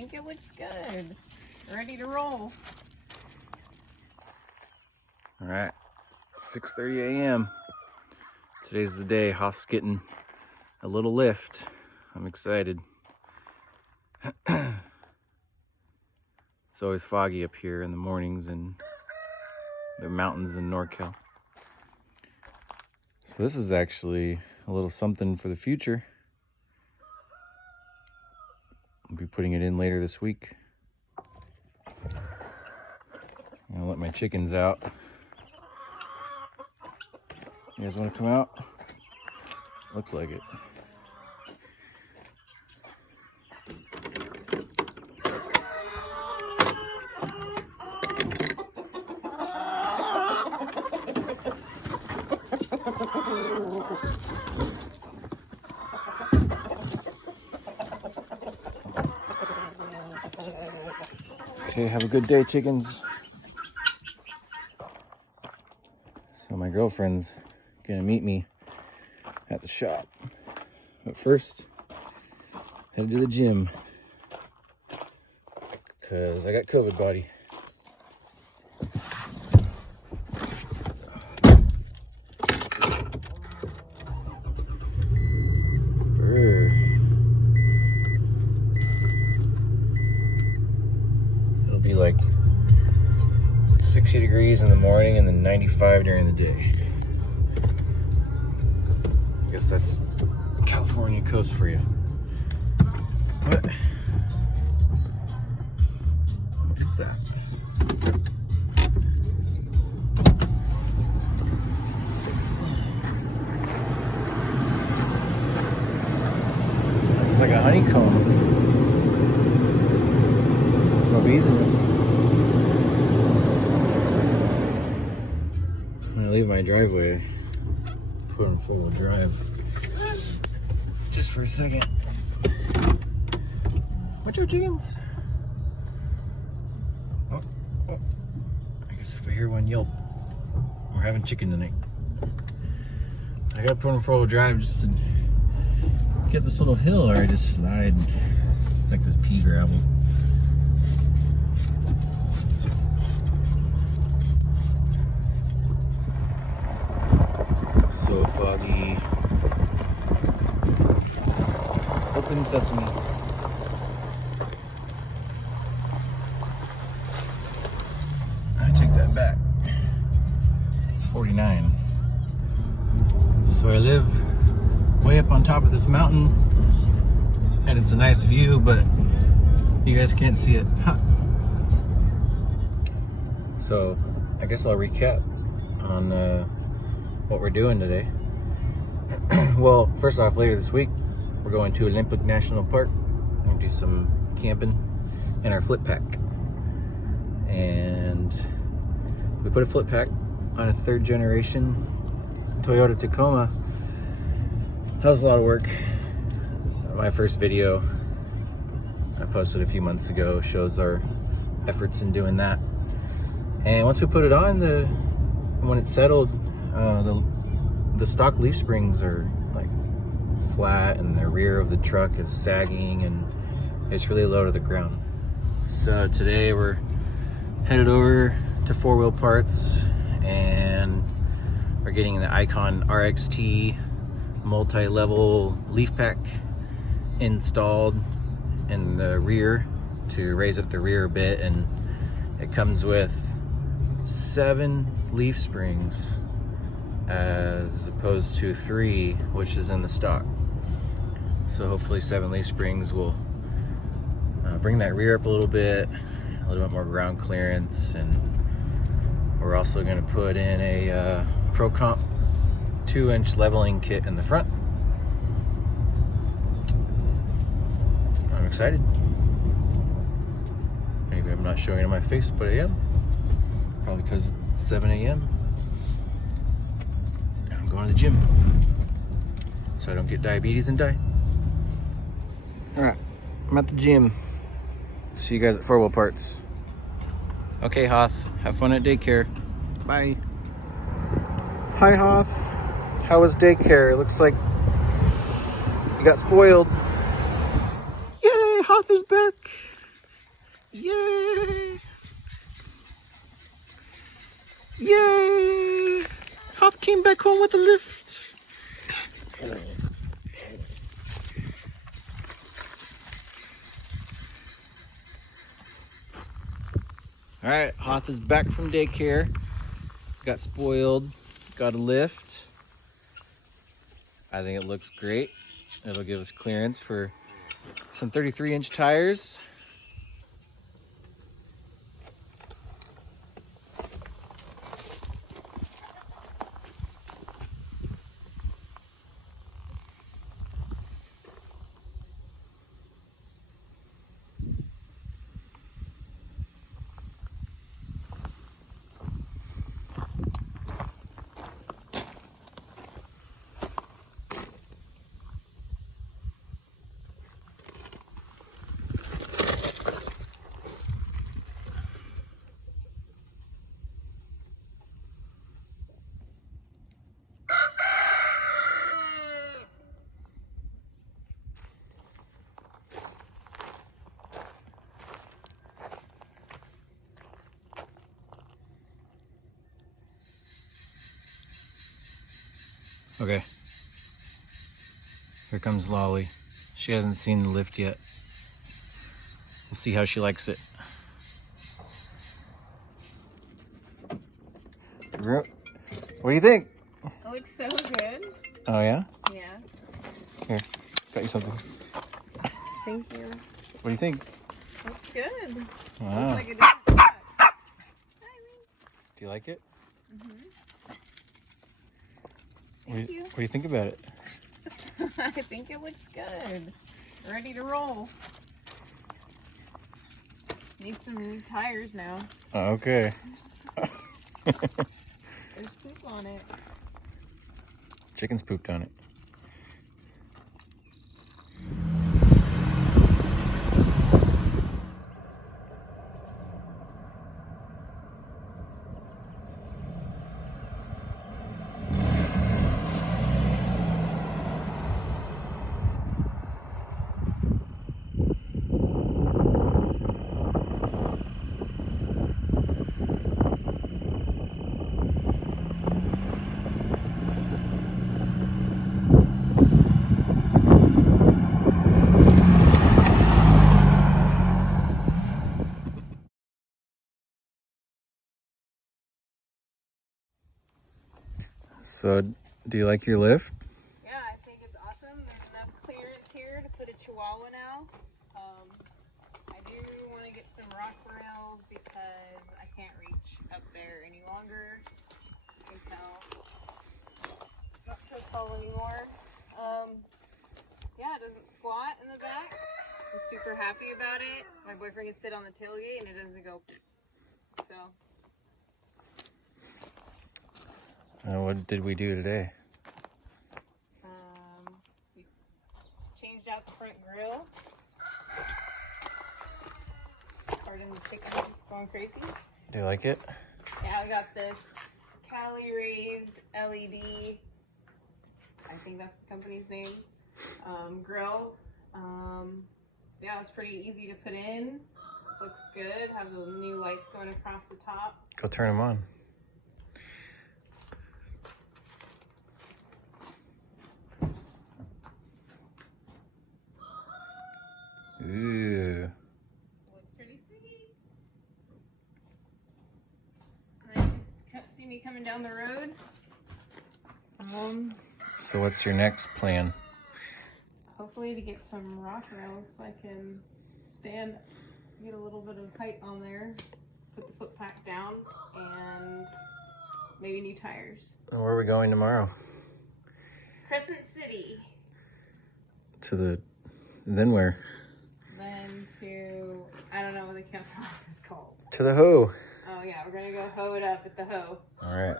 think it looks good. Ready to roll. All right, 6:30 a.m. Today's the day. Hoth's getting a little lift. I'm excited. It's always foggy up here in the mornings in the mountains in NorCal. So this is actually a little something for the future. I'll be putting it in later this week. I'll let my chickens out. You guys want to come out? Looks like it. Okay, have a good day, chickens. So my girlfriend's gonna meet me at the shop. But first, head to the gym. Cause I got COVID body. It'll be like 60 degrees in the morning and then 95 during the day. I guess that's California coast for you. What is that? It's like a honeycomb. There's no bees in it. When I leave my driveway, put on four-wheel drive just for a second. What's your chickens? Oh, I guess if I hear one yelp, we're having chicken tonight. I gotta put on four-wheel drive just to get this little hill, or I just slide. It's like this pea gravel. So foggy. Open sesame. I take that back. It's 49. So I live way up on top of this mountain, and it's a nice view, but you guys can't see it. Huh. So I guess I'll recap on what we're doing today. Well, first off, later this week we're going to Olympic National Park. We're going to do some camping in our Flippac, and we put a Flippac on a 3rd generation Toyota Tacoma. That was a lot of work. My first video I posted a few months ago shows our efforts in doing that. And once we put it on, when it settled, the stock leaf springs are like flat, and the rear of the truck is sagging, and it's really low to the ground. So today we're headed over to 4-wheel parts, and we're getting the Icon RXT multi-level leaf pack installed in the rear to raise up the rear a bit, and it comes with 7 leaf springs as opposed to 3, which is in the stock. So hopefully 7 leaf springs will bring that rear up a little bit more ground clearance. And we're also going to put in a Pro Comp 2-inch leveling kit in the front. I'm excited. Maybe I'm not showing it on my face, but I am. Probably because it's 7 a.m. I'm going to the gym so I don't get diabetes and die. Alright, I'm at the gym. See you guys at 4-wheel parts. Okay, Hoth, have fun at daycare. Bye. Hi, Hoth. How was daycare? It looks like you got spoiled. Yay, Hoth is back. Yay! Yay! Hoth came back home with a lift. All right, Hoth is back from daycare. Got spoiled, got a lift. I think it looks great. It'll give us clearance for some 33-inch tires. Okay, here comes Lolly. She hasn't seen the lift yet. We'll see how she likes it. What do you think? It looks so good. Oh yeah? Yeah. Here, got you something. Thank you. What do you think? Looks good. Wow. Looks like a different truck. Do you like it? Mm-hmm. What do you think about it? I think it looks good. Ready to roll. Need some new tires now. Okay. There's poop on it. Chicken's pooped on it. So, do you like your lift? Yeah, I think it's awesome. There's enough clearance here to put a Chihuahua now. I do want to get some rock rails because I can't reach up there any longer. You can tell. Not so tall anymore. Yeah, it doesn't squat in the back. I'm super happy about it. My boyfriend can sit on the tailgate and it doesn't go. So. What did we do today? We changed out the front grill. Pardon the chickens going crazy. Do you like it? Yeah, we got this Cali Raised LED. I think that's the company's name. Grille. Yeah, it's pretty easy to put in. Looks good. Have the new lights going across the top. Go turn them on. Ooh. Looks pretty sweet. And you can see me coming down the road. So what's your next plan? Hopefully to get some rock rails so I can stand, get a little bit of height on there, put the foot pack down, and maybe new tires. And where are we going tomorrow? Crescent City. Then where? Then to, I don't know what the campsite is called. To the Ho. Oh yeah, we're gonna go hoe it up at the Ho. All right.